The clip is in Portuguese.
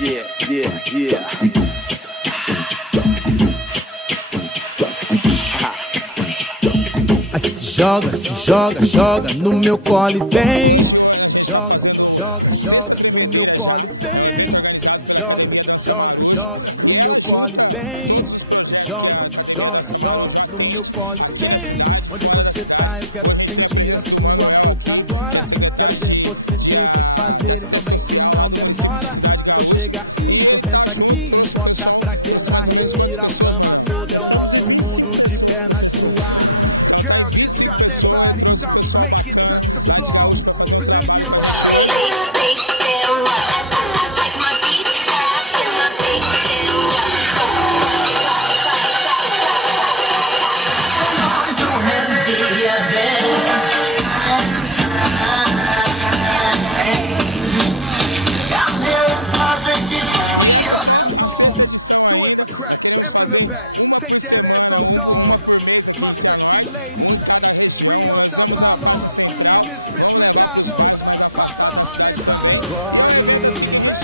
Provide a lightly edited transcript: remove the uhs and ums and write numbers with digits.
Yeah. Joga no meu colo e vem. Se joga no meu colo e vem. Se joga no meu colo e vem. Se joga no meu colo e vem. Onde você tá, eu quero sentir a sua boca agora. Quero ver você sem o que fazer, então vem que não demora. Então chega aí, então senta aqui e bota pra quebrar, revira a cama toda. É o nosso mundo de pernas pro ar. Girl, just drop that body, make it touch the floor. Brazilian. Do it for crack, and from the back, take that ass so tall. My sexy lady, Rio Sao Paulo, we in this bitch with Nando, pop 100 bottles.